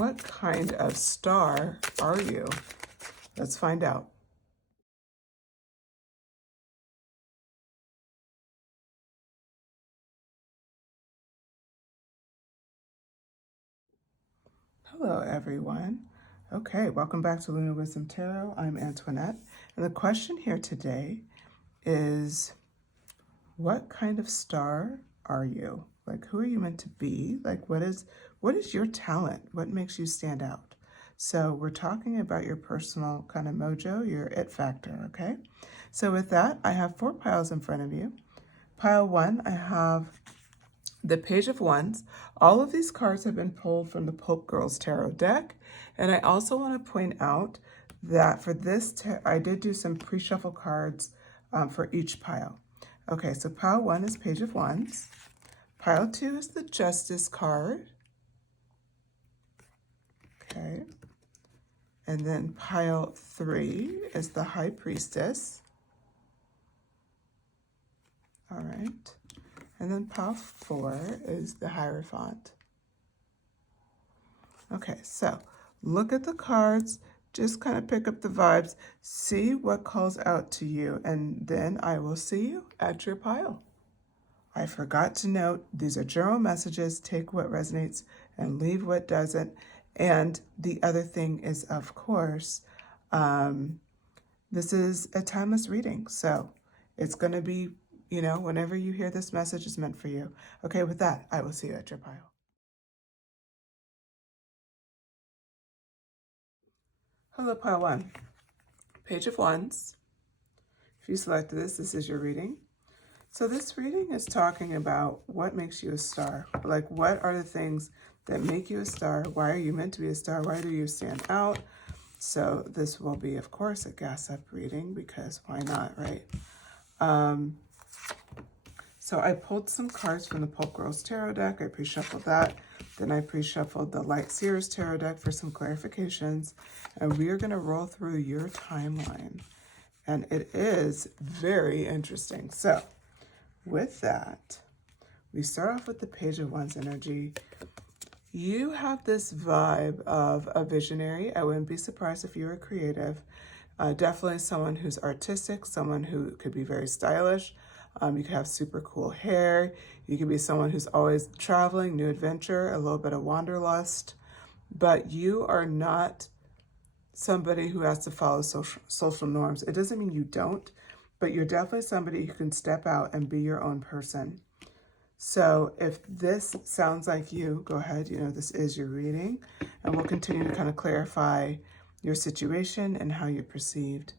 What kind of star are you? Let's find out. Hello, everyone. Okay, welcome back to Lunar Wisdom Tarot. I'm Antoinette, and the question here today is, what kind of star are you? Like, who are you meant to be? Like, what is your talent? What makes you stand out? So we're talking about your personal kind of mojo, your it factor, okay? So with that, I have 4 piles in front of you. Pile 1, I have the Page of Wands. All of these cards have been pulled from the Pulp Girls Tarot deck. And I also want to point out that for this, I did do some pre-shuffle cards for each pile. Okay, so pile 1 is Page of Wands. Pile 2 is the Justice card. Okay. And then pile 3 is the High Priestess. All right. And then pile 4 is the Hierophant. Okay, so look at the cards, just kind of pick up the vibes, see what calls out to you, and then I will see you at your pile. I forgot to note, these are general messages. Take what resonates and leave what doesn't. And the other thing is, of course, this is a timeless reading. So it's going to be, you know, whenever you hear this message is meant for you. Okay, with that, I will see you at your pile. Hello, pile 1. Page of Wands. If you selected this, this is your reading. So this reading is talking about what makes you a star. Like, what are the things that make you a star? Why are you meant to be a star? Why do you stand out? So this will be, of course, a gas up reading, because why not, right? So I pulled some cards from the Pulp Girls Tarot deck. I pre-shuffled that. Then I pre-shuffled the Light Seers Tarot deck for some clarifications. And we are going to roll through your timeline. And it is very interesting. So with that, we start off with the Page of Wands energy. You have this vibe of a visionary. I wouldn't be surprised if you were creative. Definitely someone who's artistic, someone who could be very stylish. You could have super cool hair. You could be someone who's always traveling, new adventure, a little bit of wanderlust. But you are not somebody who has to follow social norms. It doesn't mean you don't, but you're definitely somebody who can step out and be your own person. So if this sounds like you, go ahead, you know, this is your reading, and we'll continue to kind of clarify your situation and how you're perceived.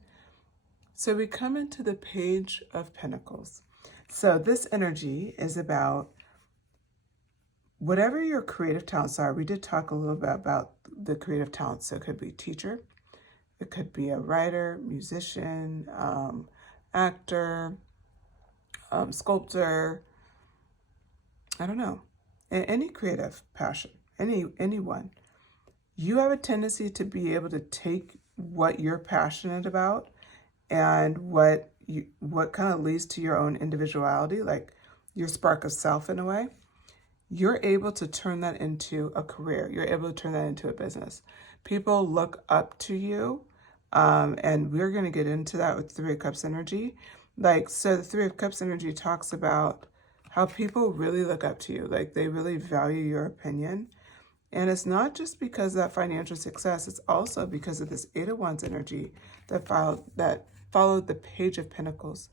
So we come into the Page of Pentacles. So this energy is about whatever your creative talents are. We did talk a little bit about the creative talents. So it could be teacher, it could be a writer, musician, actor, sculptor, I don't know, any creative passion, anyone. You have a tendency to be able to take what you're passionate about and what kind of leads to your own individuality, like your spark of self in a way. You're able to turn that into a career. You're able to turn that into a business. People look up to you, and we're going to get into that with Three of Cups energy. Like, so the Three of Cups energy talks about how people really look up to you. Like, they really value your opinion. And it's not just because of that financial success, it's also because of this Eight of Wands energy that followed the Page of Pentacles.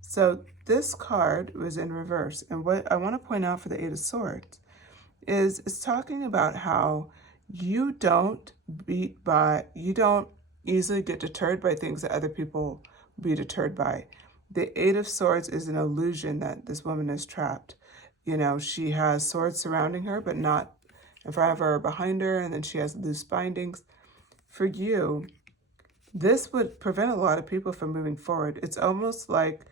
So this card was in reverse. And what I want to point out for the Eight of Swords is it's talking about how you don't easily get deterred by things that other people be deterred by. The Eight of Swords is an illusion that this woman is trapped. You know, she has swords surrounding her, but not in front of her or behind her, and then she has loose bindings. For you, this would prevent a lot of people from moving forward. It's almost like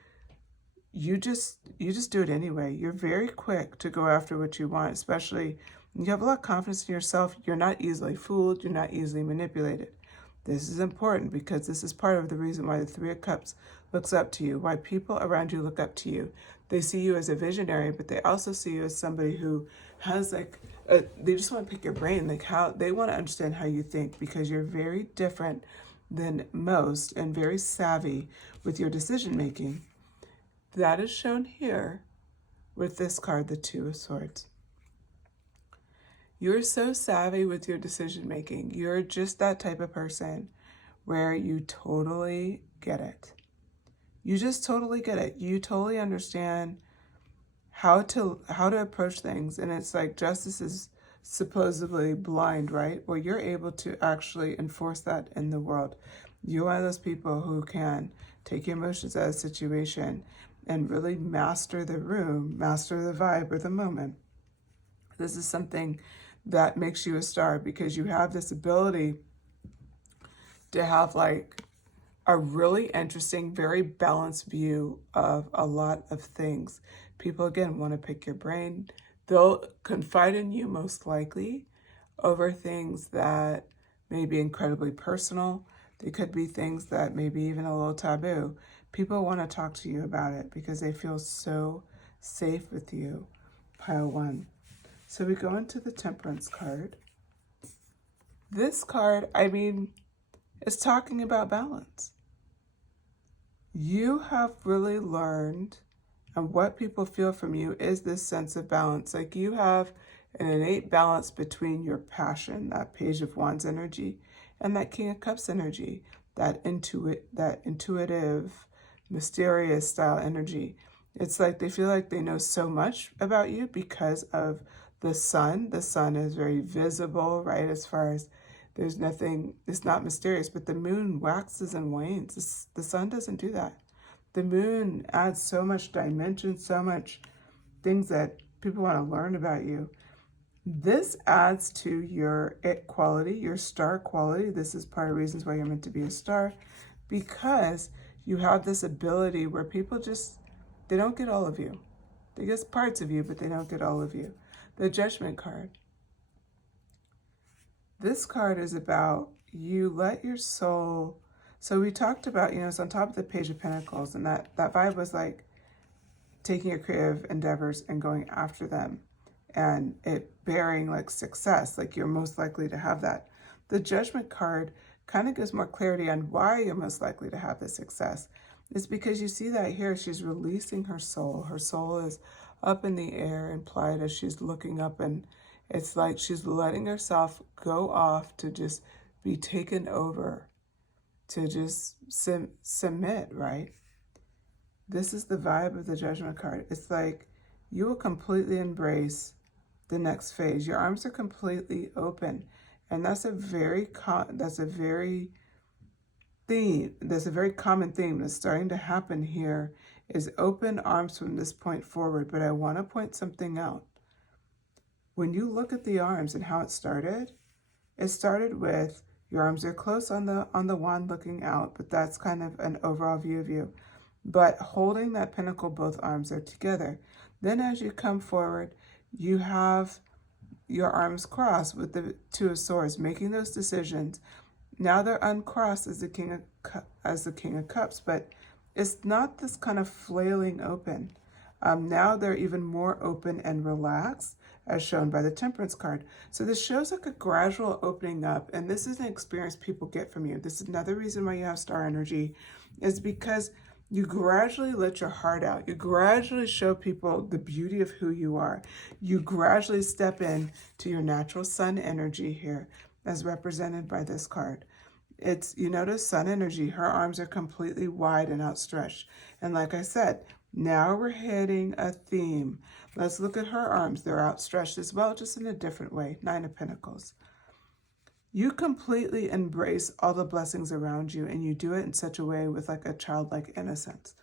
you just do it anyway. You're very quick to go after what you want, especially when you have a lot of confidence in yourself. You're not easily fooled. You're not easily manipulated. This is important because this is part of the reason why the Three of Cups looks up to you, why people around you look up to you. They see you as a visionary, but they also see you as somebody who has like, they just want to pick your brain, like how they want to understand how you think, because you're very different than most and very savvy with your decision making. That is shown here with this card, the Two of Swords. You're so savvy with your decision making. You're just that type of person where you totally get it. You just totally get it. You totally understand how to approach things. And it's like justice is supposedly blind, right? Well, you're able to actually enforce that in the world. You're one of those people who can take your emotions out of a situation and really master the room, master the vibe or the moment. This is something that makes you a star, because you have this ability to have like a really interesting, very balanced view of a lot of things. People, again, want to pick your brain. They'll confide in you most likely over things that may be incredibly personal. They could be things that may be even a little taboo. People want to talk to you about it because they feel so safe with you. Pile 1. So we go into the Temperance card. This card, I mean, is talking about balance. You have really learned, and what people feel from you is this sense of balance. Like you have an innate balance between your passion, that Page of Wands energy, and that King of Cups energy, that intuitive, mysterious style energy. It's like they feel like they know so much about you because of the sun. The sun is very visible, right? As far as there's nothing, it's not mysterious, but the moon waxes and wanes. The sun doesn't do that. The moon adds so much dimension, so much things that people want to learn about you. This adds to your it quality, your star quality. This is part of the reasons why you're meant to be a star, because you have this ability where people just, they don't get all of you. They get parts of you, but they don't get all of you. The Judgment card. This card is about you let your soul. So we talked about, it's on top of the Page of Pentacles, and that vibe was like taking your creative endeavors and going after them and it bearing like success, like you're most likely to have that. The Judgment card kind of gives more clarity on why you're most likely to have the success. It's because you see that here, she's releasing her soul. Her soul is up in the air, implied as she's looking up, and it's like she's letting herself go off to just be taken over, to just submit, right? This is the vibe of the Judgment card. It's like you will completely embrace the next phase. Your arms are completely open, and that's a very common theme that's starting to happen here, is open arms from this point forward. But I want to point something out. When you look at the arms and how it started with your arms are close on the wand looking out, but that's kind of an overall view of you. But holding that pentacle, both arms are together. Then as you come forward, you have your arms crossed with the Two of Swords, making those decisions. Now they're uncrossed as the King of Cups, but it's not this kind of flailing open. Now they're even more open and relaxed, as shown by the Temperance card. So this shows like a gradual opening up, and this is an experience people get from you. This is another reason why you have star energy, is because you gradually let your heart out. You gradually show people the beauty of who you are. You gradually step in to your natural sun energy here, as represented by this card. You notice sun energy, her arms are completely wide and outstretched. And like I said, now we're hitting a theme. Let's look at her arms. They're outstretched as well, just in a different way. 9 of Pentacles. You completely embrace all the blessings around you, and you do it in such a way with like a childlike innocence.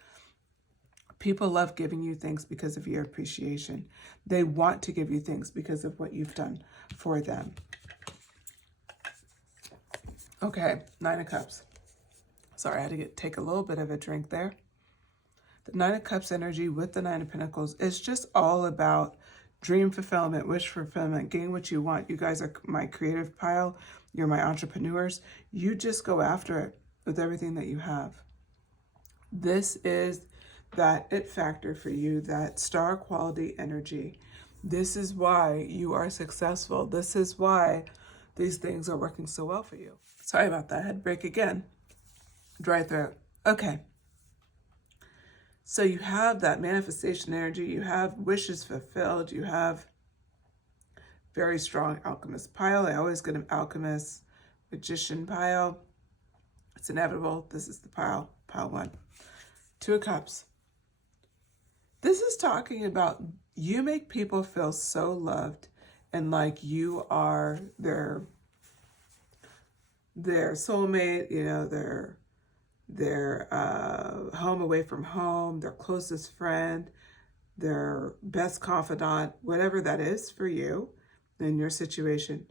People love giving you things because of your appreciation. They want to give you things because of what you've done for them. Okay, 9 of Cups. Sorry, I had to take a little bit of a drink there. The 9 of Cups energy with the 9 of Pentacles is just all about dream fulfillment, wish fulfillment, getting what you want. You guys are my creative pile. You're my entrepreneurs. You just go after it with everything that you have. This is that it factor for you, that star quality energy. This is why you are successful. This is why these things are working so well for you. Sorry about that. Head break again. Dry throat. Okay. So you have that manifestation energy. You have wishes fulfilled. You have very strong alchemist pile. I always get an alchemist magician pile. It's inevitable. This is the pile 1. 2 of Cups. This is talking about you make people feel so loved and like you are their soulmate, you know, their home away from home, their closest friend, their best confidant, whatever that is for you in your situation.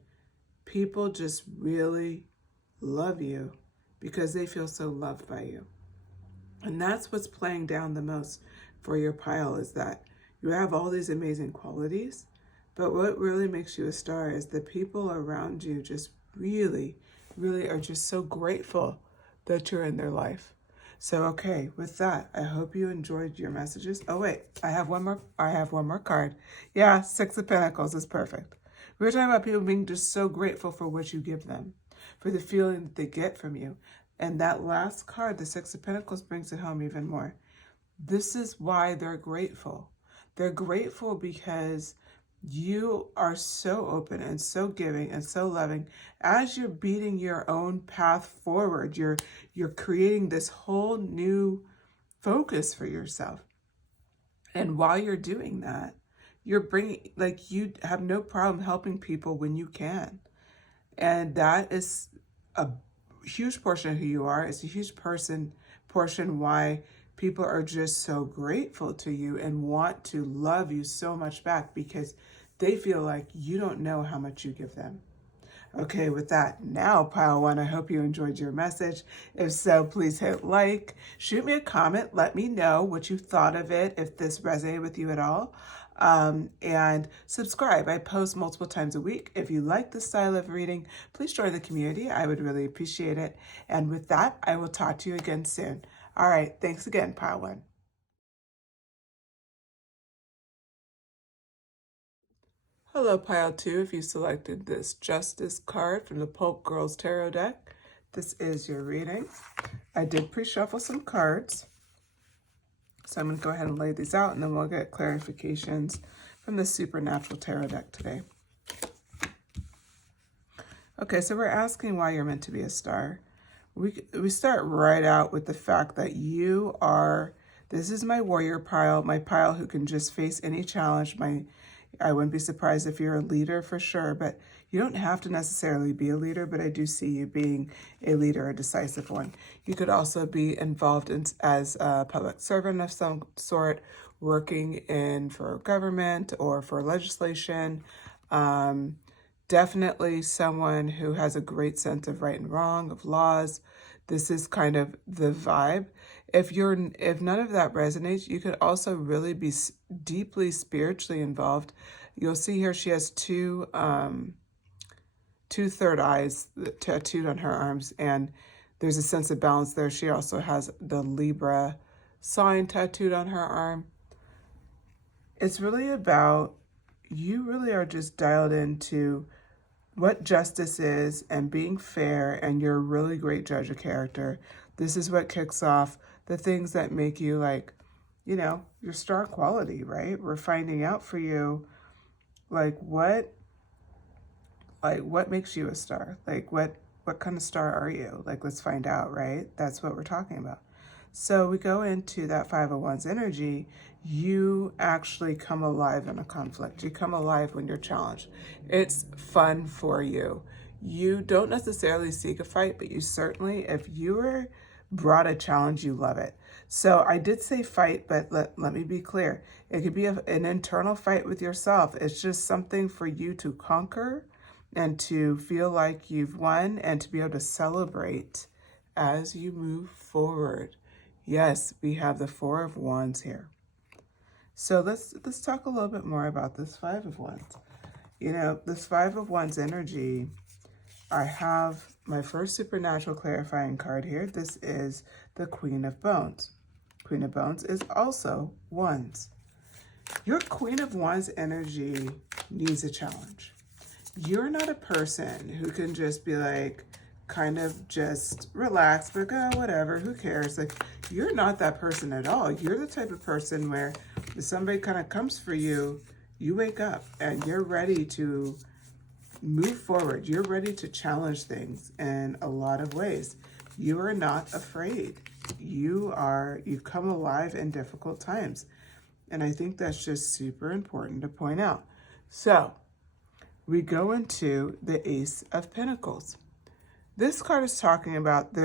People just really love you because they feel so loved by you. And that's what's playing down the most for your pile, is that you have all these amazing qualities, but what really makes you a star is the people around you just really, really are just so grateful that you're in their life. So, okay, with that, I hope you enjoyed your messages. Oh, wait, I have one more card. Yeah, 6 of Pentacles is perfect. We were talking about people being just so grateful for what you give them, for the feeling that they get from you. And that last card, the 6 of Pentacles, brings it home even more. This is why they're grateful. They're grateful because you are so open and so giving and so loving. As you're beating your own path forward, you're creating this whole new focus for yourself. And while you're doing that, you're bringing, like, you have no problem helping people when you can. And that is a huge portion of who you are. It's a huge portion why people are just so grateful to you and want to love you so much back, because they feel like you don't know how much you give them. Okay, with that, now, pile 1, I hope you enjoyed your message. If so, please hit like, shoot me a comment, let me know what you thought of it, if this resonated with you at all. And subscribe. I post multiple times a week. If you like this style of reading, please join the community. I would really appreciate it. And with that, I will talk to you again soon. All right, thanks again, pile 1. Hello, pile 2. If you selected this Justice card from the Pulp Girls Tarot deck, this is your reading. I did pre-shuffle some cards, so I'm going to go ahead and lay these out, and then we'll get clarifications from the Supernatural Tarot deck today. Okay, so we're asking why you're meant to be a star. We start right out with the fact that you are, this is my warrior pile, my pile who can just face any challenge. I wouldn't be surprised if you're a leader for sure, but you don't have to necessarily be a leader, but I do see you being a leader, a decisive one. You could also be involved as a public servant of some sort, working for government or for legislation. Definitely someone who has a great sense of right and wrong, of laws. This is kind of the vibe. If none of that resonates, you could also really be deeply spiritually involved. You'll see here she has two third eyes tattooed on her arms, and there's a sense of balance there. She also has the Libra sign tattooed on her arm. It's really about, you really are just dialed into what justice is and being fair, and you're a really great judge of character. This is what kicks off the things that make you, like, you know, your star quality, right? We're finding out for you, what makes you a star? Like, what kind of star are you? Like, let's find out, right? That's what we're talking about. So we go into that 5 of Wands energy. You actually come alive in a conflict. You come alive when you're challenged. It's fun for you. You don't necessarily seek a fight, but you certainly, if you were brought a challenge, you love it. So I did say fight, but let me be clear. It could be an internal fight with yourself. It's just something for you to conquer and to feel like you've won and to be able to celebrate as you move forward. Yes, we have the 4 of Wands here. So let's talk a little bit more about this 5 of Wands. You know, this 5 of Wands energy, I have my first supernatural clarifying card here. This is the Queen of Bones. Queen of Bones is also Wands. Your Queen of Wands energy needs a challenge. You're not a person who can just be like, kind of just relax, but oh, whatever, who cares? Like, you're not that person at all. You're the type of person where if somebody kind of comes for you, you wake up and you're ready to move forward. You're ready to challenge things in a lot of ways. You are not afraid. You've come alive in difficult times. And I think that's just super important to point out. So we go into the Ace of Pentacles. This card is talking about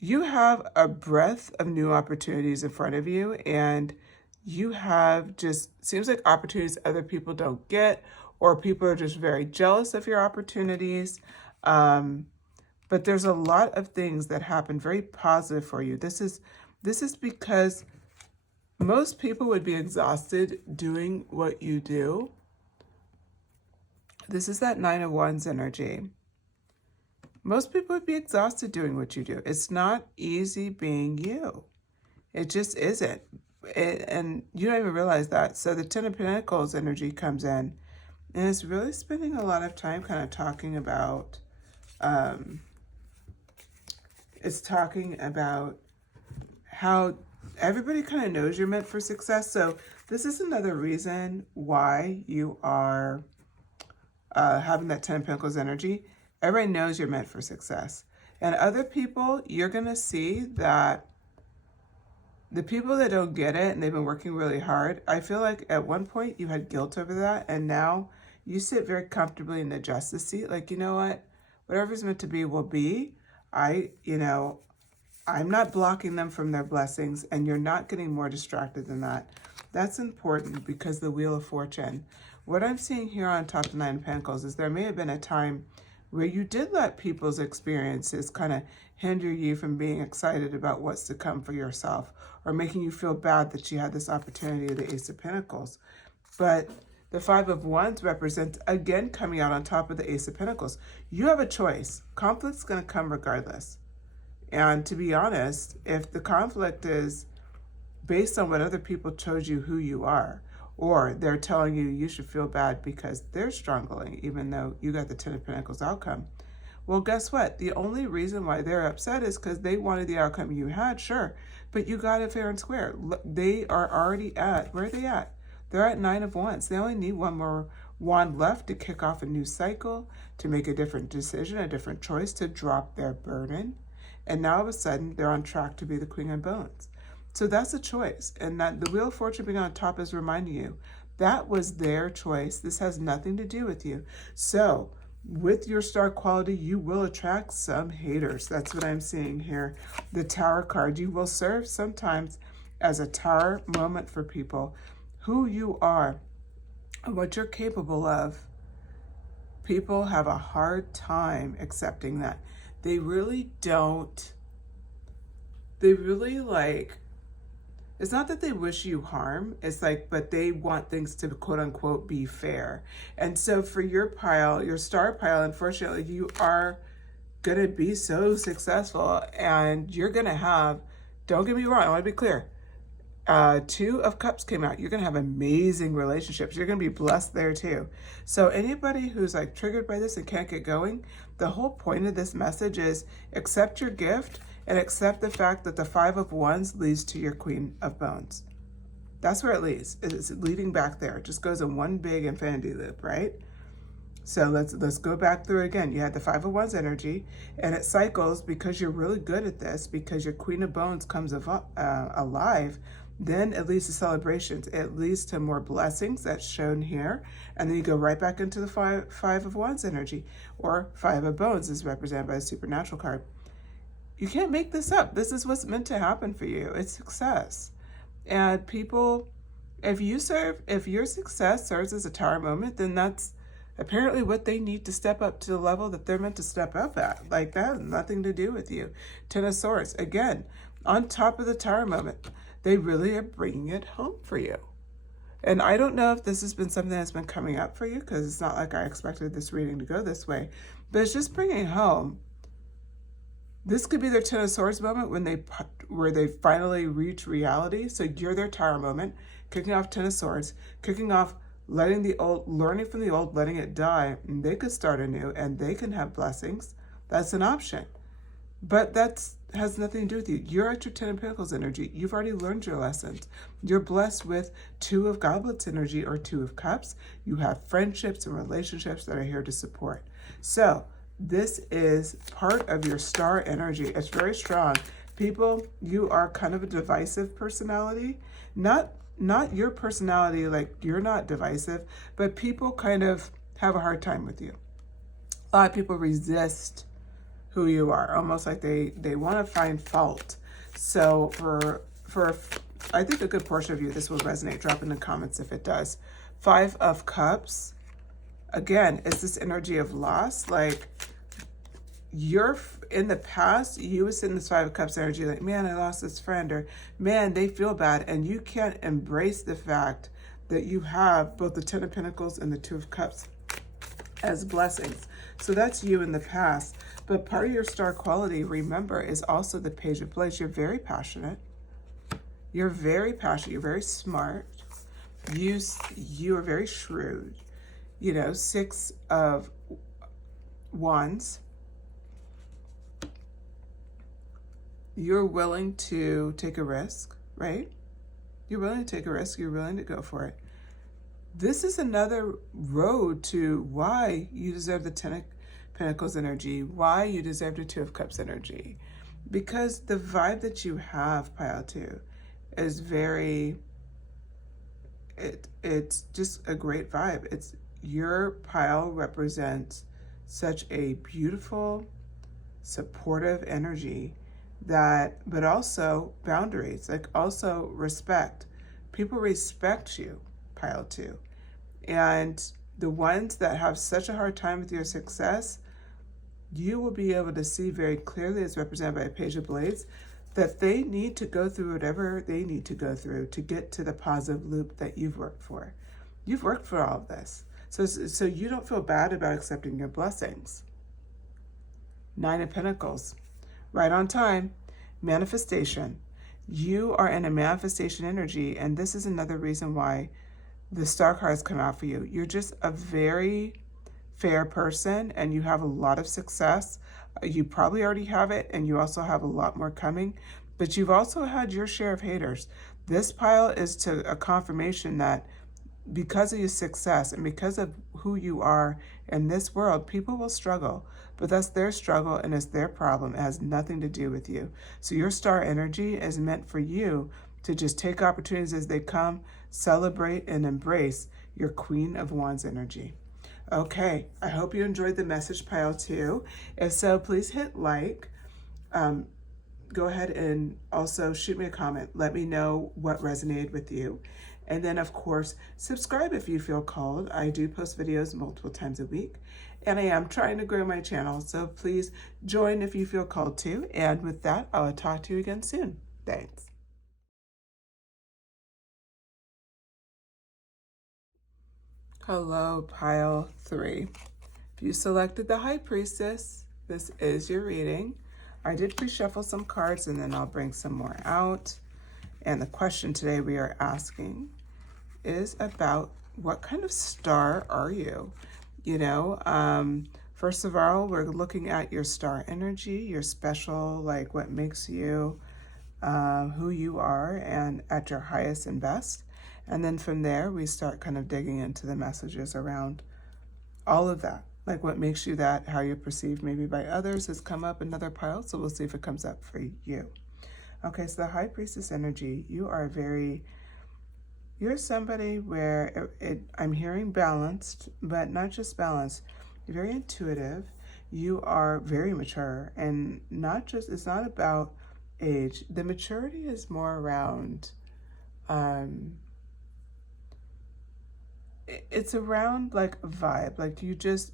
you have a breadth of new opportunities in front of you, and you have seems like opportunities other people don't get, or people are just very jealous of your opportunities. But there's a lot of things that happen very positive for you. This is because most people would be exhausted doing what you do. This is that Nine of Wands energy. Most people would be exhausted doing what you do. It's not easy being you. It just isn't. And you don't even realize that. So the Ten of Pentacles energy comes in, and it's really spending a lot of time kind of talking about, it's talking about how everybody kind of knows you're meant for success. So this is another reason why you are having that Ten of Pentacles energy. Everybody knows you're meant for success. And other people, you're going to see that the people that don't get it and they've been working really hard, I feel like at one point you had guilt over that, and now you sit very comfortably in the justice seat. Like, you know what? Whatever's meant to be will be. I'm not blocking them from their blessings, and you're not getting more distracted than that. That's important because the Wheel of Fortune. What I'm seeing here on top of the Nine of Pentacles is there may have been a time where you did let people's experiences kind of hinder you from being excited about what's to come for yourself, or making you feel bad that you had this opportunity of the Ace of Pentacles. But the Five of Wands represents, again, coming out on top of the Ace of Pentacles. You have a choice. Conflict's going to come regardless. And to be honest, if the conflict is based on what other people told you who you are, or they're telling you you should feel bad because they're struggling, even though you got the Ten of Pentacles outcome. Well, guess what? The only reason why they're upset is because they wanted the outcome you had, sure, but you got it fair and square. They are already at, where are they at? They're at Nine of Wands. They only need one more wand left to kick off a new cycle, to make a different decision, a different choice, to drop their burden. And now all of a sudden, they're on track to be the Queen of Bones. So that's a choice. And that the Wheel of Fortune being on top is reminding you that was their choice. This has nothing to do with you. So with your star quality, you will attract some haters. That's what I'm seeing here. The Tower card, you will serve sometimes as a tower moment for people. Who you are and what you're capable of, people have a hard time accepting that. They really don't. They really like, it's not that they wish you harm, it's like, but they want things to quote unquote be fair. And so for your pile, your star pile, unfortunately, you are going to be so successful, and you're going to have, don't get me wrong, I want to be clear. Two of Cups came out. You're going to have amazing relationships. You're going to be blessed there too. So anybody who's like triggered by this and can't get going, the whole point of this message is accept your gift and accept the fact that the Five of Wands leads to your Queen of Bones. That's where it leads. It's leading back there. It just goes in one big infinity loop, right? So let's go back through it again. You had the Five of Wands energy, and it cycles because you're really good at this, because your Queen of Bones comes alive. Then it leads to celebrations. It leads to more blessings, that's shown here. And then you go right back into the Five of Wands energy, or Five of Bones is represented by the supernatural card. You can't make this up. This is what's meant to happen for you. It's success. And people, if your success serves as a tower moment, then that's apparently what they need to step up to the level that they're meant to step up at. Like, that has nothing to do with you. Ten of Swords, again, on top of the tower moment. They really are bringing it home for you. And I don't know if this has been something that's been coming up for you, because it's not like I expected this reading to go this way, but it's just bringing home. This could be their Ten of Swords moment where they finally reach reality. So you're their tower moment. kicking off Ten of Swords, kicking off letting the old, learning from the old, letting it die. And they could start anew and they can have blessings. That's an option. But that has nothing to do with you. You're at your Ten of Pentacles energy. You've already learned your lessons. You're blessed with Two of Goblets energy or Two of Cups. You have friendships and relationships that are here to support. So this is part of your star energy. It's very strong. People, you are kind of a divisive personality. Not your personality, like you're not divisive, but people kind of have a hard time with you. A lot of people resist who you are, almost like they want to find fault. So for I think a good portion of you, this will resonate. Drop in the comments if it does. Five of Cups. Again, it's this energy of loss. Like you're in the past, you was in this Five of Cups energy, like, man, I lost this friend, or man, they feel bad, and you can't embrace the fact that you have both the Ten of Pentacles and the Two of Cups as blessings. So that's you in the past. But part of your star quality, remember, is also the Page of Blades. You're very passionate. You're very passionate. You're very smart. You are very shrewd. You know, Six of Wands. You're willing to take a risk, right? You're willing to take a risk. You're willing to go for it. This is another road to why you deserve the Ten of Pentacles energy, why you deserve the Two of Cups energy. Because the vibe that you have, Pile 2, is very, it's just a great vibe. It's your Pile represents such a beautiful, supportive energy that, but also boundaries, like also respect. People respect you, Pile 2. And the ones that have such a hard time with your success, you will be able to see very clearly, as represented by a Page of Blades, that they need to go through whatever they need to go through to get to the positive loop that you've worked for. You've worked for all of this. So you don't feel bad about accepting your blessings. Nine of Pentacles, right on time. Manifestation. You are in a manifestation energy, and this is another reason why the star cards come out for you. You're just a very fair person, and you have a lot of success. You probably already have it, and you also have a lot more coming, but you've also had your share of haters. This pile is to a confirmation that because of your success and because of who you are in this world, people will struggle, but that's their struggle and it's their problem. It has nothing to do with you. So your star energy is meant for you to just take opportunities as they come, celebrate and embrace your Queen of Wands energy. Okay, I hope you enjoyed the message, Pile 2. If so, please hit like. Go ahead and also shoot me a comment. Let me know what resonated with you. And then, of course, subscribe if you feel called. I do post videos multiple times a week, and I am trying to grow my channel. So please join if you feel called to. And with that, I'll talk to you again soon. Thanks. Hello, Pile 3. If you selected the High Priestess, this is your reading. I did pre-shuffle some cards, and then I'll bring some more out. And the question today we are asking is about what kind of star are you? You know, first of all, we're looking at your star energy, your special, like what makes you who you are and at your highest and best. And then from there, we start kind of digging into the messages around all of that. Like what makes you that, how you're perceived maybe by others has come up another pile. So we'll see if it comes up for you. Okay, so the High Priestess energy, you're somebody where I'm hearing balanced, but not just balanced. You're very intuitive. You are very mature, and not just, it's not about age. The maturity is more around, it's around like a vibe. Like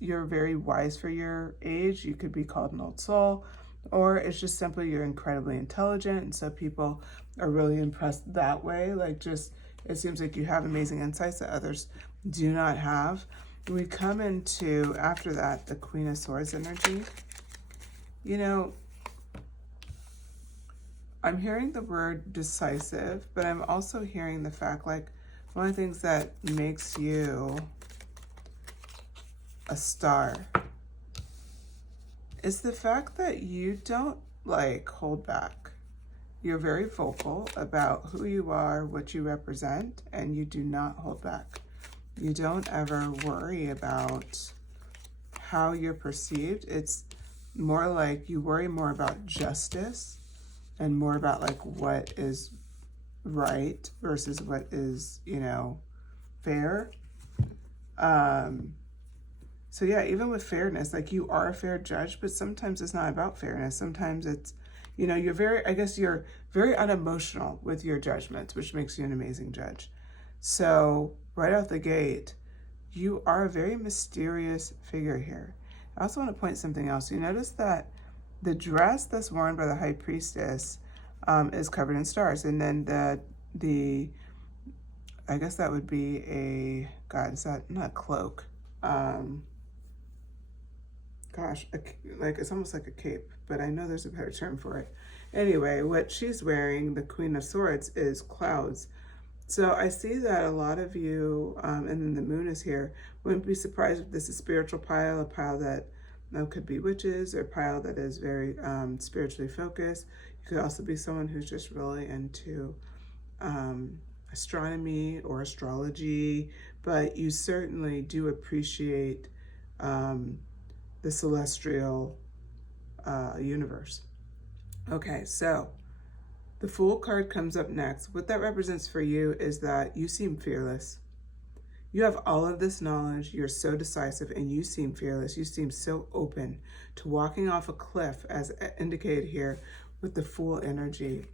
you're very wise for your age. You could be called an old soul, or it's just simply you're incredibly intelligent. And so people are really impressed that way. Like just, it seems like you have amazing insights that others do not have. We come into, after that, the Queen of Swords energy. You know, I'm hearing the word decisive, but I'm also hearing the fact like one of the things that makes you a star is the fact that you don't like hold back. You're very vocal about who you are, what you represent, and you do not hold back. You don't ever worry about how you're perceived. It's more like you worry more about justice and more about like what is right versus what is, you know, fair. So yeah, even with fairness, like you are a fair judge, but sometimes it's not about fairness. Sometimes it's, you know, you're very unemotional with your judgments, which makes you an amazing judge. So right out the gate, you are a very mysterious figure here. I also want to point something else. You notice that the dress that's worn by the high priestess is covered in stars. And then the I guess that would be a, God, is that not a cloak? Gosh, like it's almost like a cape, but I know there's a better term for it. Anyway, what she's wearing, the Queen of Swords, is clouds. So I see that a lot of you, and then the moon is here, wouldn't be surprised if this is a spiritual pile, a pile that could be witches, or a pile that is very spiritually focused. You could also be someone who's just really into astronomy or astrology, but you certainly do appreciate the celestial universe. Okay, so the Fool card comes up next. What that represents for you is that you seem fearless. You have all of this knowledge, you're so decisive, and you seem fearless. You seem so open to walking off a cliff, as indicated here with the Fool energy.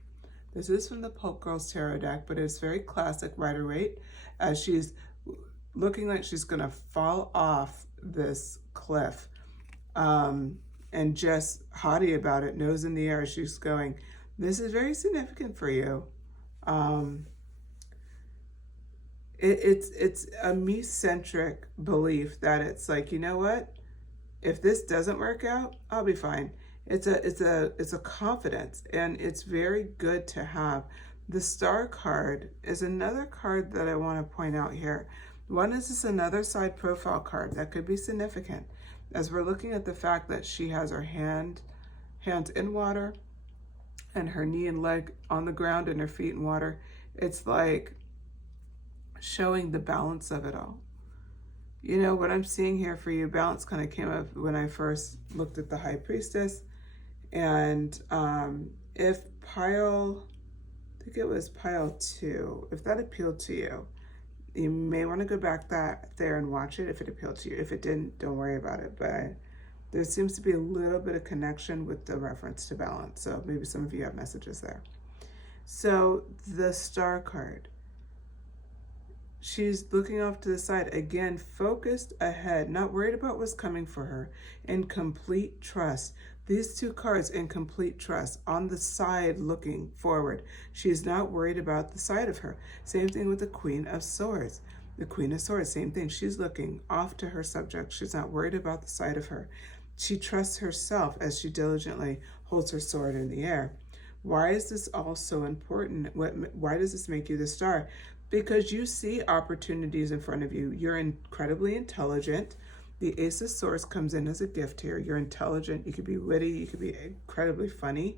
This is from the Pulp Girls Tarot deck, but it's very classic Rider-Waite, as she's looking like she's gonna fall off this cliff. And just haughty about it, nose in the air, she's going, this is very significant for you. It's a me-centric belief that it's like, you know what? If this doesn't work out, I'll be fine. It's a confidence, and it's very good to have. The Star card is another card that I want to point out here. One is just another side profile card that could be significant, as we're looking at the fact that she has her hands in water and her knee and leg on the ground and her feet in water. It's like showing the balance of it all. You know, what I'm seeing here for you, balance kind of came up when I first looked at the High Priestess. And if pile, I think it was pile 2, if that appealed to you, you may want to go back there and watch it if it appealed to you. If it didn't, don't worry about it. But there seems to be a little bit of connection with the reference to balance. So maybe some of you have messages there. So the Star card, she's looking off to the side, again, focused ahead, not worried about what's coming for her, in complete trust. These two cards, in complete trust, on the side looking forward. She's not worried about the side of her. Same thing with the Queen of Swords. The Queen of Swords, same thing. She's looking off to her subject. She's not worried about the side of her. She trusts herself as she diligently holds her sword in the air. Why is this all so important? Why does this make you the Star? Because you see opportunities in front of you. You're incredibly intelligent. The Ace of Swords comes in as a gift here. You're intelligent. You could be witty. You could be incredibly funny.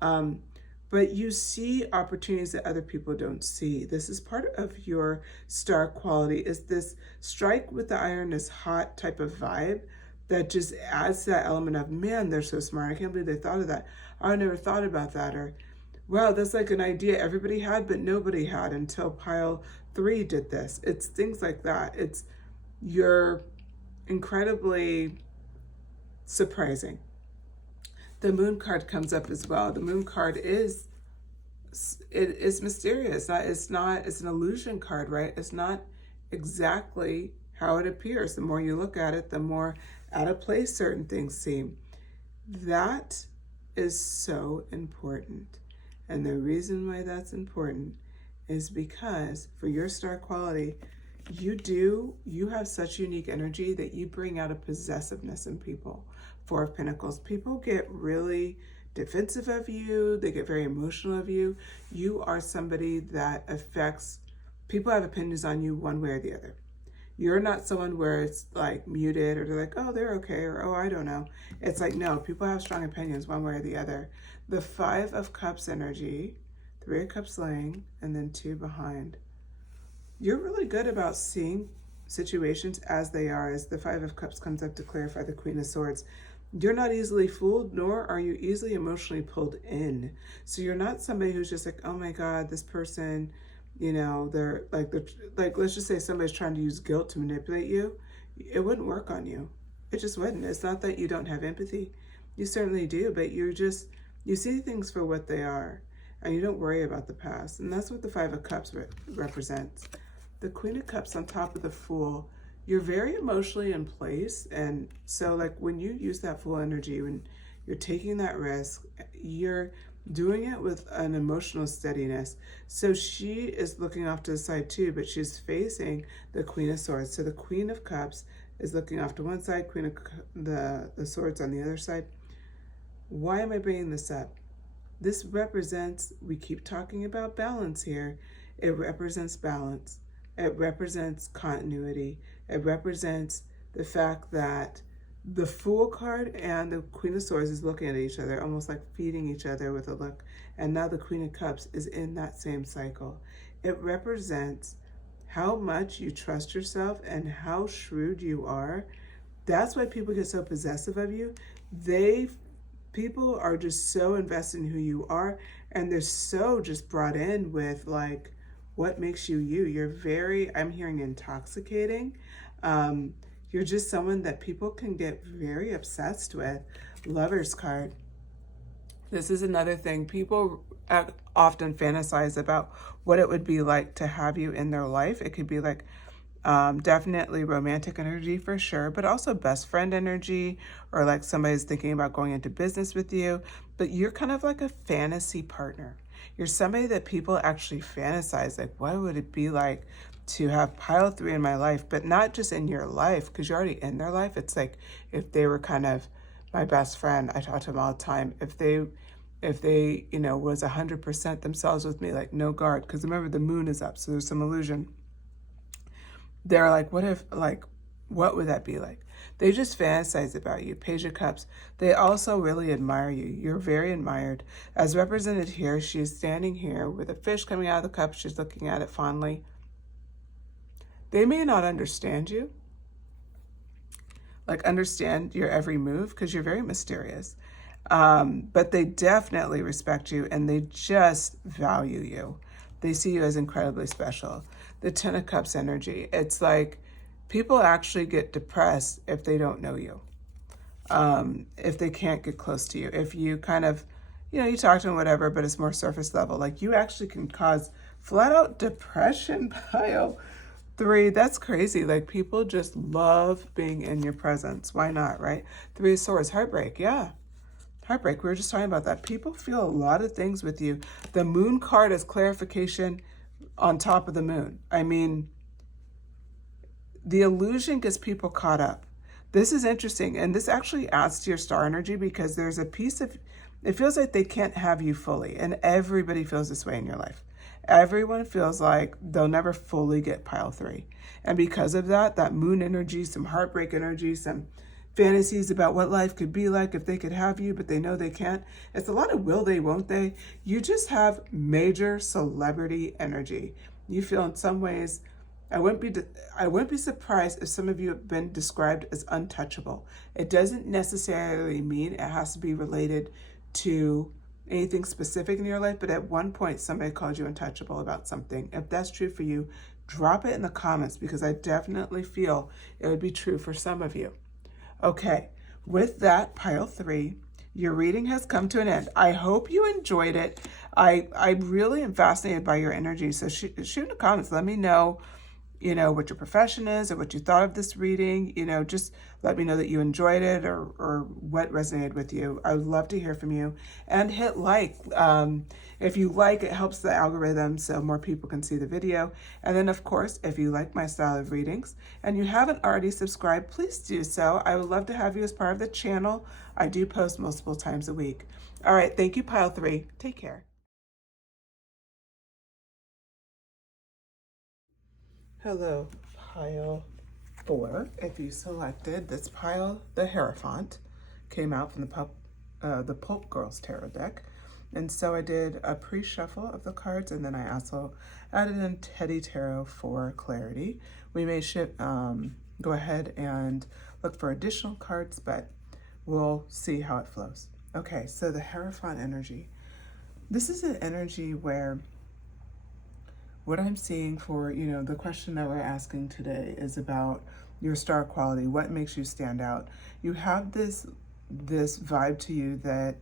But you see opportunities that other people don't see. This is part of your Star quality, is this strike with the iron is hot type of vibe that just adds that element of, man, they're so smart. I can't believe they thought of that. I never thought about that. Or, wow, that's like an idea everybody had, but nobody had until pile 3 did this. It's things like that. It's you're incredibly surprising. The Moon card comes up as well. The Moon card is mysterious. It's an illusion card, right? It's not exactly how it appears. The more you look at it, the more out of place certain things seem. That is so important. And the reason why that's important is because for your Star quality, you have such unique energy that you bring out a possessiveness in people. 4 of Pentacles. People get really defensive of you. They get very emotional of you. You are somebody that affects people have opinions on you one way or the other. You're not someone where it's like muted or they're like, oh, they're okay, or oh, I don't know. It's like, no, people have strong opinions one way or the other. The 5 of Cups energy, 3 of Cups laying, and then 2 behind. You're really good about seeing situations as they are, as the 5 of Cups comes up to clarify the Queen of Swords. You're not easily fooled, nor are you easily emotionally pulled in. So you're not somebody who's just like, oh my God, this person, you know, they're like, let's just say somebody's trying to use guilt to manipulate you. It wouldn't work on you. It just wouldn't. It's not that you don't have empathy. You certainly do, but you see things for what they are, and you don't worry about the past. And that's what the 5 of Cups represents. The Queen of Cups on top of the Fool, you're very emotionally in place. And so like when you use that Fool energy, when you're taking that risk, you're doing it with an emotional steadiness. So she is looking off to the side too, but she's facing the Queen of Swords. So the Queen of Cups is looking off to one side, Queen of the Swords on the other side. Why am I bringing this up? This represents, we keep talking about balance here. It represents balance. It represents continuity. It represents the fact that the Fool card and the Queen of Swords is looking at each other, almost like feeding each other with a look. And now the Queen of Cups is in that same cycle. It represents how much you trust yourself and how shrewd you are. That's why people get so possessive of you. People are just so invested in who you are, and they're so just brought in with like, what makes you you? You're very, I'm hearing intoxicating. You're just someone that people can get very obsessed with. Lover's card. This is another thing. People often fantasize about what it would be like to have you in their life. It could be like definitely romantic energy for sure, but also best friend energy, or like somebody's thinking about going into business with you. But you're kind of like a fantasy partner. You're somebody that people actually fantasize, like, what would it be like to have pile 3 in my life, but not just in your life, because you're already in their life. It's like if they were kind of my best friend, I talk to them all the time. If they, you know, was 100% themselves with me, like no guard, because remember the moon is up, so there's some illusion. They're like, what would that be like? They just fantasize about you. Page of Cups. They also really admire you. You're very admired. As represented here, she's standing here with a fish coming out of the cup. She's looking at it fondly. They may not understand you, like understand your every move, because you're very mysterious. But they definitely respect you, and they just value you. They see you as incredibly special. The 10 of Cups energy. It's like people actually get depressed if they don't know you. If they can't get close to you. If you kind of, you know, you talk to them, whatever, but it's more surface level. Like you actually can cause flat out depression, pile 3. That's crazy. Like people just love being in your presence. Why not, right? 3 of Swords, heartbreak. Yeah. Heartbreak. We were just talking about that. People feel a lot of things with you. The Moon card is clarification on top of the moon. I mean, the illusion gets people caught up. This is interesting. And this actually adds to your star energy, because there's a piece of, it feels like they can't have you fully. And everybody feels this way in your life. Everyone feels like they'll never fully get pile 3. And because of that, that moon energy, some heartbreak energy, some fantasies about what life could be like if they could have you, but they know they can't. It's a lot of will they, won't they. You just have major celebrity energy. You feel in some ways, I wouldn't be surprised if some of you have been described as untouchable. It doesn't necessarily mean it has to be related to anything specific in your life, but at one point somebody called you untouchable about something. If that's true for you, drop it in the comments, because I definitely feel it would be true for some of you. Okay, with that, pile 3, your reading has come to an end. I hope you enjoyed it. I really am fascinated by your energy. So shoot in the comments. Let me know, you know, what your profession is or what you thought of this reading. You know, just let me know that you enjoyed it or what resonated with you. I would love to hear from you. And hit like. If you like, it helps the algorithm so more people can see the video. And then, of course, if you like my style of readings and you haven't already subscribed, please do so. I would love to have you as part of the channel. I do post multiple times a week. All right, thank you, pile 3. Take care. Hello, pile 4. If you selected this pile, the Hierophant came out from the Pulp Girls Tarot deck. And so I did a pre-shuffle of the cards, and then I also added in Teddy Tarot for clarity. We may go ahead and look for additional cards, but we'll see how it flows. Okay, so the Hierophant energy. This is an energy where what I'm seeing for, the question that we're asking today is about your star quality. What makes you stand out? You have this vibe to you that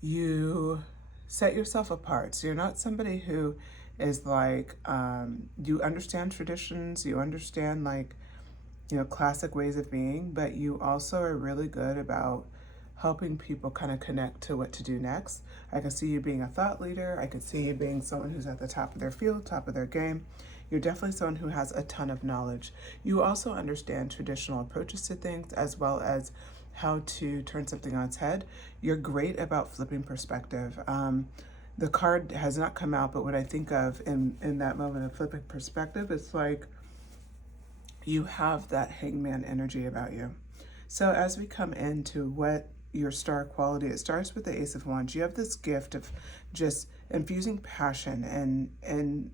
you set yourself apart. So you're not somebody who is like, you understand traditions, you understand classic ways of being, but you also are really good about helping people kind of connect to what to do next. I can see you being a thought leader. I could see you being someone who's at the top of their field, top of their game. You're definitely someone who has a ton of knowledge. You also understand traditional approaches to things as well as how to turn something on its head. You're great about flipping perspective. The card has not come out, but what I think of in that moment of flipping perspective, it's like you have that hangman energy about you. So as we come into what your star quality, it starts with the Ace of Wands. You have this gift of just infusing passion and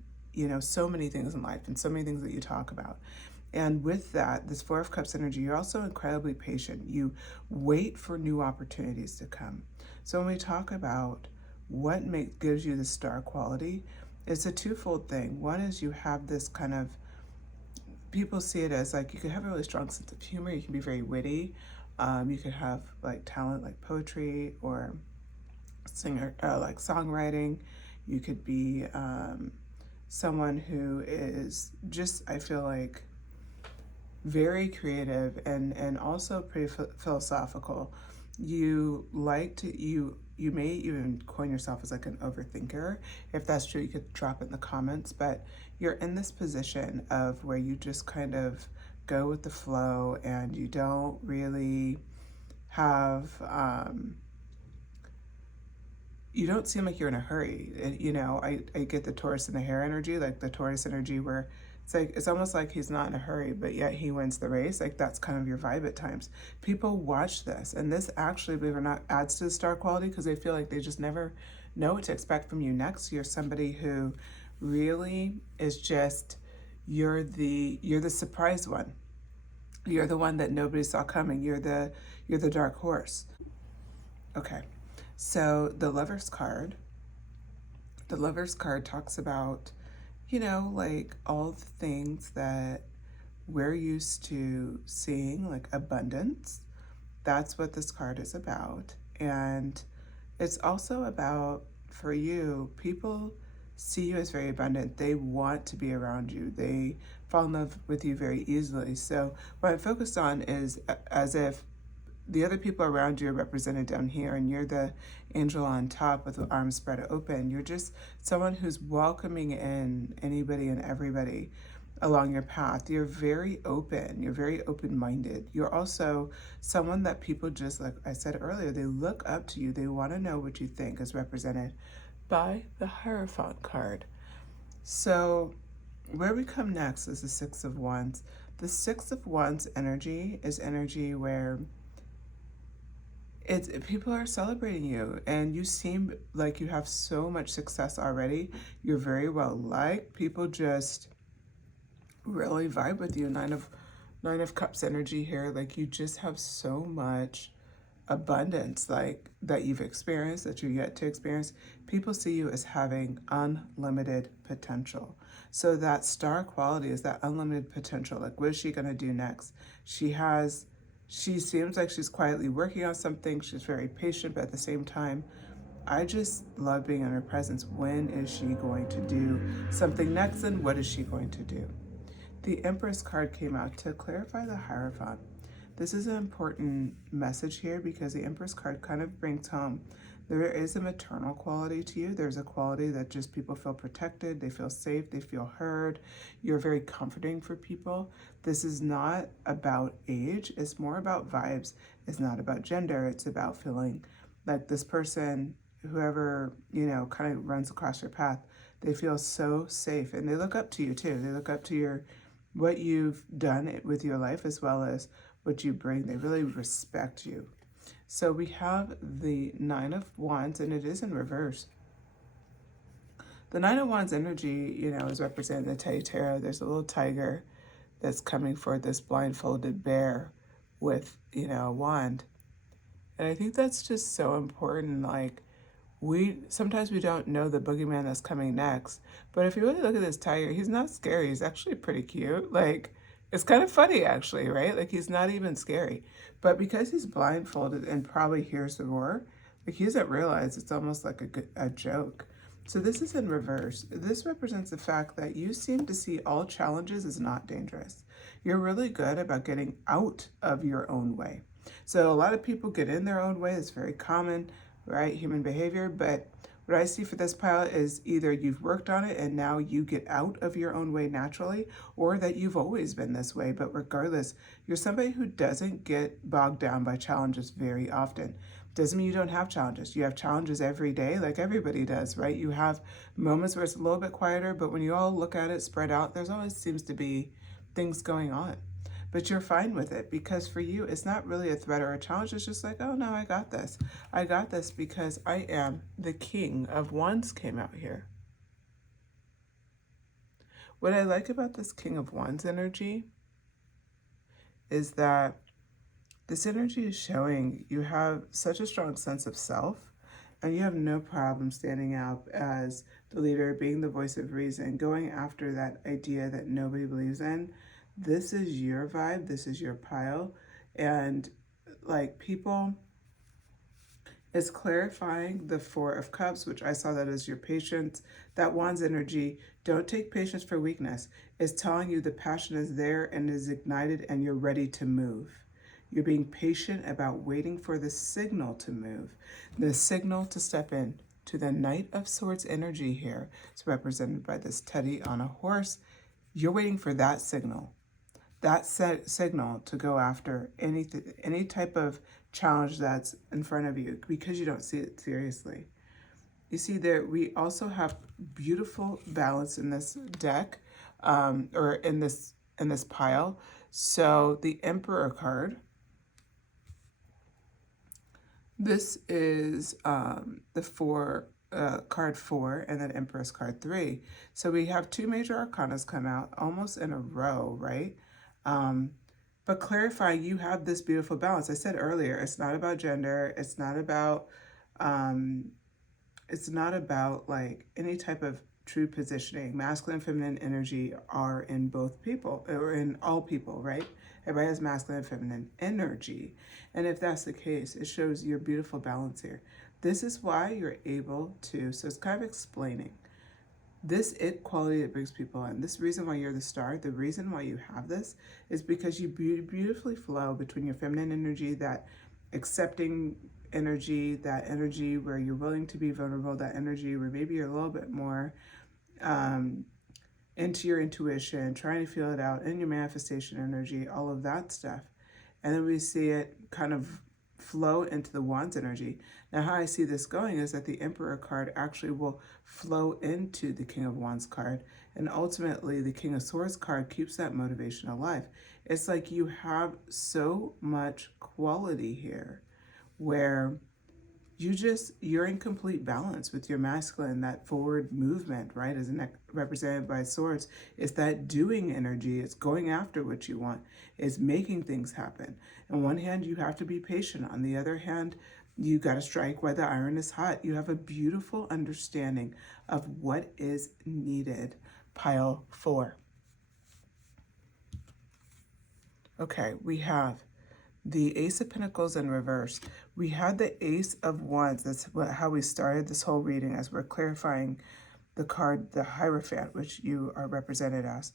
so many things in life and so many things that you talk about. And with that, this Four of Cups energy, you're also incredibly patient. You wait for new opportunities to come. So when we talk about what gives you the star quality, it's a twofold thing. One is you have this kind of, people see it as like you could have a really strong sense of humor. You can be very witty. You could have like talent like poetry or singer, like songwriting. You could be someone who is just, I feel like, very creative and also pretty philosophical. You like to, you may even coin yourself as like an overthinker. If that's true, you could drop it in the comments, but you're in this position of where you just kind of go with the flow and you don't really have, you don't seem like you're in a hurry. I get the Taurus and the hare energy, like the Taurus energy where it's almost like he's not in a hurry, but yet he wins the race. Like that's kind of your vibe at times. People watch this, and this actually, believe it or not, adds to the star quality because they feel like they just never know what to expect from you next. You're somebody who really is just, you're the surprise one. You're the one that nobody saw coming. You're the dark horse. Okay, so the Lover's card. The Lover's card talks about, like all the things that we're used to seeing, like abundance. That's what this card is about. And it's also about, for you, people see you as very abundant. They want to be around you. They fall in love with you very easily. So what I'm focused on is as if the other people around you are represented down here and you're the angel on top with the arms spread open. You're just someone who's welcoming in anybody and everybody along your path. You're very open. You're very open-minded. You're also someone that people just, like I said earlier, they look up to you. They want to know what you think, is represented by the Hierophant card. So where we come next is the Six of Wands. The Six of Wands energy is energy where people are celebrating you and you seem like you have so much success already. You're very well liked. People just really vibe with you. Nine of Cups energy here. Like you just have so much abundance, like that you've experienced, that you're yet to experience. People see you as having unlimited potential. So that star quality is that unlimited potential. Like what is she gonna do next? She seems like she's quietly working on something. She's very patient, but at the same time, I just love being in her presence. When is she going to do something next, and what is she going to do? The Empress card came out to clarify the Hierophant. This is an important message here because the Empress card kind of brings home there is a maternal quality to you. There's a quality that just people feel protected, they feel safe, they feel heard. You're very comforting for people. This is not about age, it's more about vibes. It's not about gender, it's about feeling like this person, whoever, kind of runs across your path, They feel so safe, and they look up to you too. They look up to what you've done with your life as well as what you bring. They really respect you. So we have the Nine of Wands, and it is in reverse. The Nine of Wands energy, is representing the Teddy Tarot. There's a little tiger that's coming for this blindfolded bear with, a wand. And I think that's just so important. Like, sometimes we don't know the boogeyman that's coming next. But if you really look at this tiger, he's not scary. He's actually pretty cute. Like, it's kind of funny, actually, right? Like, he's not even scary. But because he's blindfolded and probably hears the roar, like, he doesn't realize it's almost like a joke. So this is in reverse. This represents the fact that you seem to see all challenges as not dangerous. You're really good about getting out of your own way. So a lot of people get in their own way. It's very common, right? Human behavior. But what I see for this pile is either you've worked on it and now you get out of your own way naturally, or that you've always been this way. But regardless, you're somebody who doesn't get bogged down by challenges very often. Doesn't mean you don't have challenges. You have challenges every day, like everybody does, right? You have moments where it's a little bit quieter, but when you all look at it spread out, there's always seems to be things going on. But you're fine with it, because for you, it's not really a threat or a challenge. It's just like, oh no, I got this. I got this because I am the King of Wands came out here. What I like about this King of Wands energy is that this energy is showing you have such a strong sense of self, and you have no problem standing out as the leader, being the voice of reason, going after that idea that nobody believes in. This is your vibe. This is your pile. And like, people, it's clarifying the Four of Cups, which I saw that as your patience. That Wands energy, don't take patience for weakness. It's telling you the passion is there and is ignited and you're ready to move. You're being patient about waiting for the signal to move, the signal to step in to the Knight of Swords energy here. It's represented by this teddy on a horse. You're waiting for that signal signal to go after any type of challenge that's in front of you, because you don't see it seriously. You see there, we also have beautiful balance in this deck, or in this pile. So the Emperor card. This is the card 4, and then Empress card 3. So we have two major arcanas come out almost in a row, right? But clarifying, you have this beautiful balance. I said earlier, it's not about gender. It's not about like any type of true positioning. Masculine and feminine energy are in both people, or in all people, right? Everybody has masculine and feminine energy. And if that's the case, it shows your beautiful balance here. This is why you're able to, so it's kind of explaining this it quality that brings people in. This reason why you're the star, the reason why you have this is because you beautifully flow between your feminine energy, that accepting energy, that energy where you're willing to be vulnerable, that energy where maybe you're a little bit more into your intuition, trying to feel it out, in your manifestation energy, all of that stuff. And then we see it kind of flow into the Wands energy. Now, how I see this going is that the Emperor card actually will flow into the King of Wands card, and ultimately the King of Swords card keeps that motivation alive. It's like you have so much quality here where you're in complete balance with your masculine, that forward movement, right? As represented by swords, it's that doing energy. It's going after what you want. It's making things happen. On one hand, you have to be patient. On the other hand, you got to strike while the iron is hot. You have a beautiful understanding of what is needed. Pile 4. Okay, we have the Ace of Pentacles in reverse. We had the Ace of Wands. That's how we started this whole reading, as we're clarifying the card, the Hierophant, which you are represented as.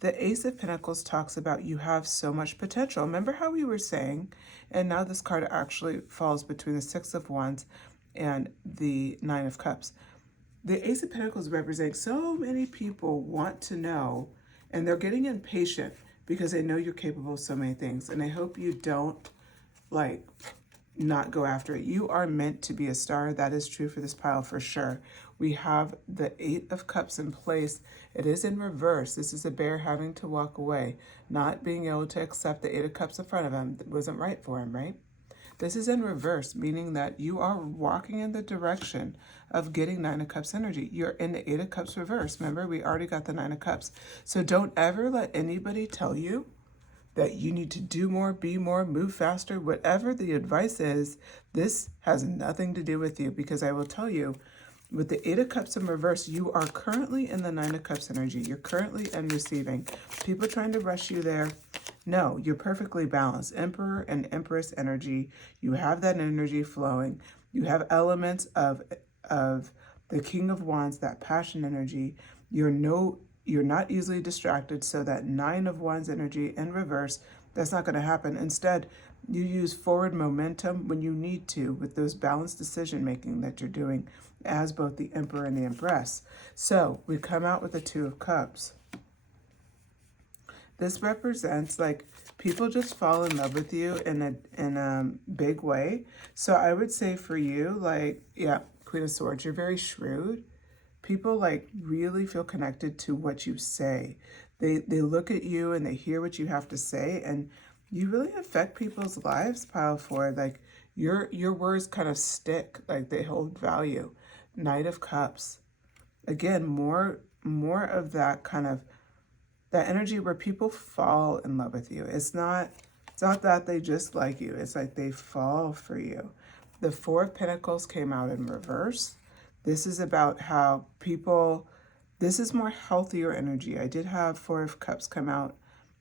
The Ace of Pentacles talks about you have so much potential. Remember how we were saying, and now this card actually falls between the Six of Wands and the Nine of Cups. The Ace of Pentacles represents so many people want to know, and they're getting impatient because they know you're capable of so many things. And I hope you don't, like, not go after it. You are meant to be a star. That is true for this pile for sure. We have the 8 of Cups in place. It is in reverse. This is a bear having to walk away, not being able to accept the 8 of Cups in front of him. It wasn't right for him, right? This is in reverse, meaning that you are walking in the direction of getting 9 of Cups energy. You're in the 8 of Cups reverse. Remember, we already got the 9 of Cups. So don't ever let anybody tell you that you need to do more, be more, move faster, whatever the advice is. This has nothing to do with you, because I will tell you, with the 8 of Cups in reverse, you are currently in the 9 of Cups energy. You're currently in receiving. People trying to rush you there. No, you're perfectly balanced. Emperor and Empress energy. You have that energy flowing. You have elements of the King of Wands, that passion energy. You're not easily distracted, so that 9 of Wands energy in reverse, that's not going to happen. Instead, you use forward momentum when you need to with those balanced decision making that you're doing as both the Emperor and the Empress. So we come out with the 2 of Cups. This represents like people just fall in love with you in a big way. So I would say for you, like, yeah, Queen of Swords, you're very shrewd. People like really feel connected to what you say. They look at you and they hear what you have to say, and you really affect people's lives, pile 4. Like your words kind of stick, like they hold value. Knight of Cups. Again, more of that kind of that energy where people fall in love with you. It's not that they just like you. It's like they fall for you. The 4 of Pentacles came out in reverse. This is about how people, this is more healthier energy. I did have 4 of Cups come out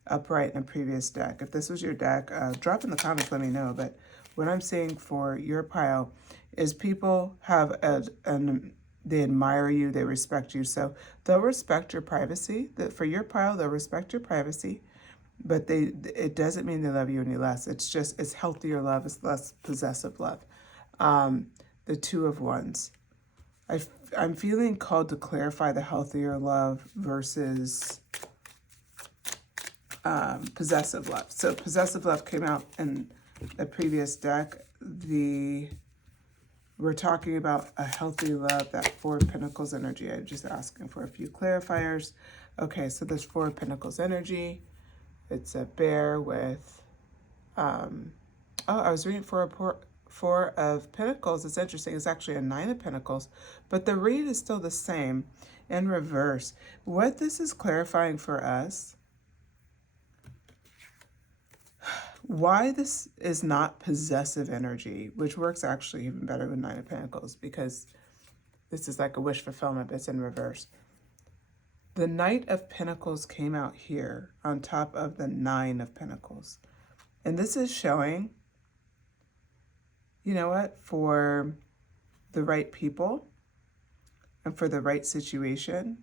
upright in a previous deck. If this was your deck, drop in the comments, let me know. But what I'm saying for your pile is people have they admire you, they respect you. So they'll respect your privacy. For your pile, they'll respect your privacy, but it doesn't mean they love you any less. It's just, it's healthier love, it's less possessive love. The 2 of Wands. I'm feeling called to clarify the healthier love versus possessive love. So possessive love came out in the previous deck. We're talking about a healthy love, that 4 of Pentacles energy. I'm just asking for a few clarifiers. Okay, so there's 4 of Pentacles energy. It's a bear with, I was reading 4 of Pentacles. It's interesting. It's actually a 9 of Pentacles, but the read is still the same in reverse. What this is clarifying for us, why this is not possessive energy, which works actually even better with 9 of Pentacles, because this is like a wish fulfillment, but it's in reverse. The Knight of Pentacles came out here on top of the 9 of Pentacles. And this is showing, you know what, for the right people and for the right situation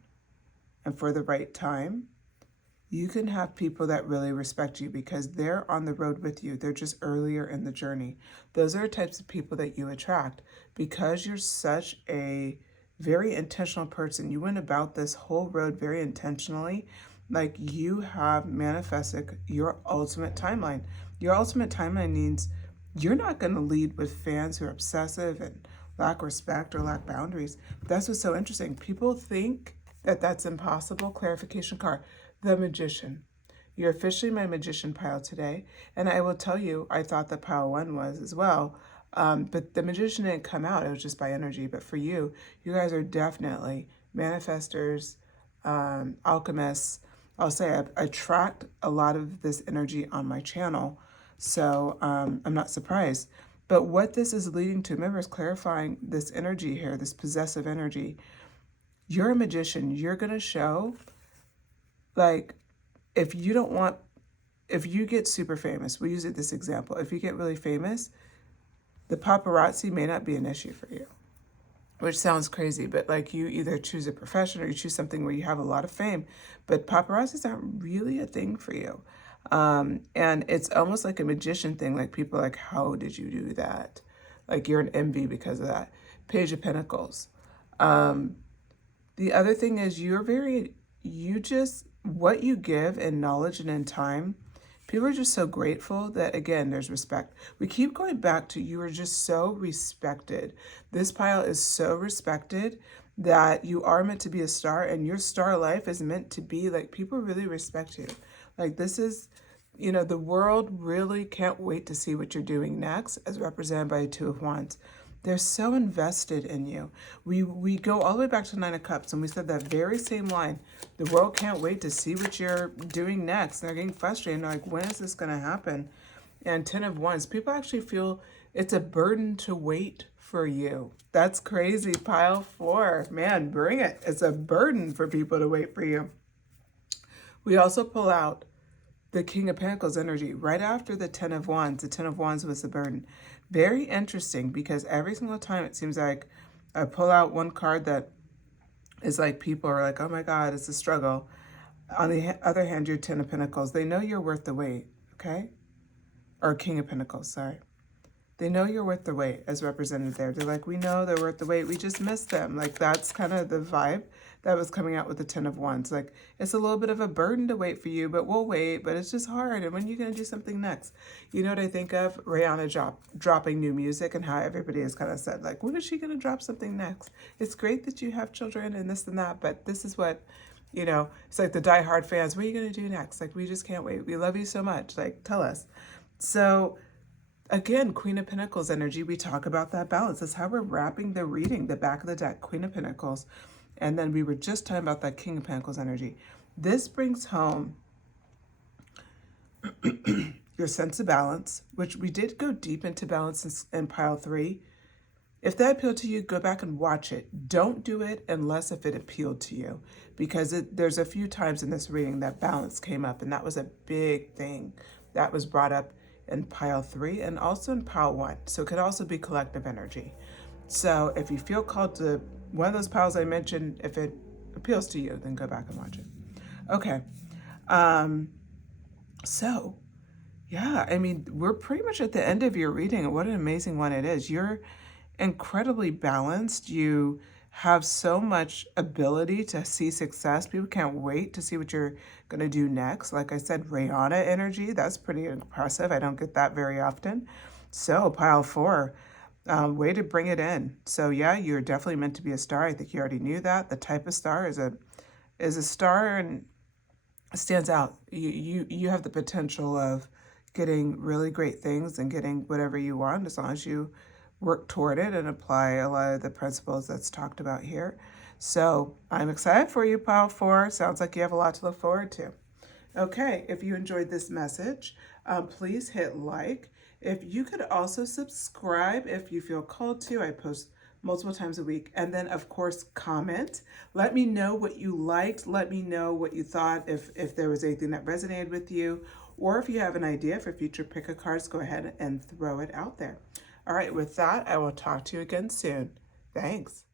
and for the right time, you can have people that really respect you because they're on the road with you. They're just earlier in the journey. Those are the types of people that you attract because you're such a very intentional person. You went about this whole road very intentionally. Like you have manifested your ultimate timeline. Your ultimate timeline means you're not going to lead with fans who are obsessive and lack respect or lack boundaries. That's what's so interesting. People think that that's impossible. Clarification card. The Magician. You're officially my Magician pile today. And I will tell you, I thought that pile 1 was as well. But the Magician didn't come out. It was just by energy. But for you, you guys are definitely manifestors, alchemists. I'll say I attract a lot of this energy on my channel. So I'm not surprised. But what this is leading to, remember, is clarifying this energy here, this possessive energy. You're a magician. You're going to show, like, if you get super famous, we'll use this example. If you get really famous, the paparazzi may not be an issue for you, which sounds crazy, but like you either choose a profession or you choose something where you have a lot of fame, but paparazzi's aren't really a thing for you. And it's almost like a magician thing. Like people are like, how did you do that? Like you're an envy because of that. Page of Pentacles. The other thing is what you give in knowledge and in time, People are just so grateful that, again, there's respect. We keep going back to you are just so respected. This pile is so respected that you are meant to be a star, and your star life is meant to be like people really respect you. Like this is, you know, the world really can't wait to see what you're doing next, as represented by a Two of Wands. They're so invested in you. We go all the way back to Nine of Cups, and we said that very same line. The world can't wait to see what you're doing next. And they're getting frustrated. They're like, when is this going to happen? And 10 of Wands, people actually feel it's a burden to wait for you. That's crazy, pile 4. Man, bring it. It's a burden for people to wait for you. We also pull out the King of Pentacles energy right after the 10 of Wands. The 10 of Wands was the burden. Very interesting, because every single time it seems like I pull out one card that is like people are like, oh my God, it's a struggle. On the other hand, your 10 of Pentacles, they know you're worth the wait, okay? Or King of Pentacles, sorry. They know you're worth the wait as represented there. They're like, we know they're worth the wait. We just missed them. Like that's kind of the vibe that was coming out with the 10 of Wands. Like it's a little bit of a burden to wait for you, but we'll wait. But it's just hard. And when are you going to do something next? You know what I think of? Rihanna dropping new music, and how everybody has kind of said, like, when is she going to drop something next? It's great that you have children and this and that, but this is what, you know, it's like the diehard fans. What are you going to do next? Like, we just can't wait. We love you so much. Like, tell us. So again, Queen of Pentacles energy, we talk about that balance. That's how we're wrapping the reading, the back of the deck, Queen of Pentacles. And then we were just talking about that King of Pentacles energy. This brings home your sense of balance, which we did go deep into balance in pile 3. If that appealed to you, go back and watch it. Don't do it unless if it appealed to you, because there's a few times in this reading that balance came up, and that was a big thing that was brought up in pile 3 and also in pile 1. So it could also be collective energy. So if you feel called to one of those piles I mentioned, if it appeals to you, then go back and watch it. Okay. So yeah, I mean, we're pretty much at the end of your reading. What an amazing one it is. You're incredibly balanced. You have so much ability to see success. People can't wait to see what you're going to do next. Like I said, Rihanna energy, that's pretty impressive. I don't get that very often. So pile 4, way to bring it in. So yeah, you're definitely meant to be a star. I think you already knew that. The type of star is a star, and stands out. You have the potential of getting really great things and getting whatever you want, as long as you work toward it and apply a lot of the principles that's talked about here. So I'm excited for you, pile 4. Sounds like you have a lot to look forward to. Okay, if you enjoyed this message, please hit like. If you could also subscribe if you feel called to. I post multiple times a week. And then, of course, comment. Let me know what you liked. Let me know what you thought, if there was anything that resonated with you. Or if you have an idea for future pick-a-cards, go ahead and throw it out there. All right, with that, I will talk to you again soon. Thanks.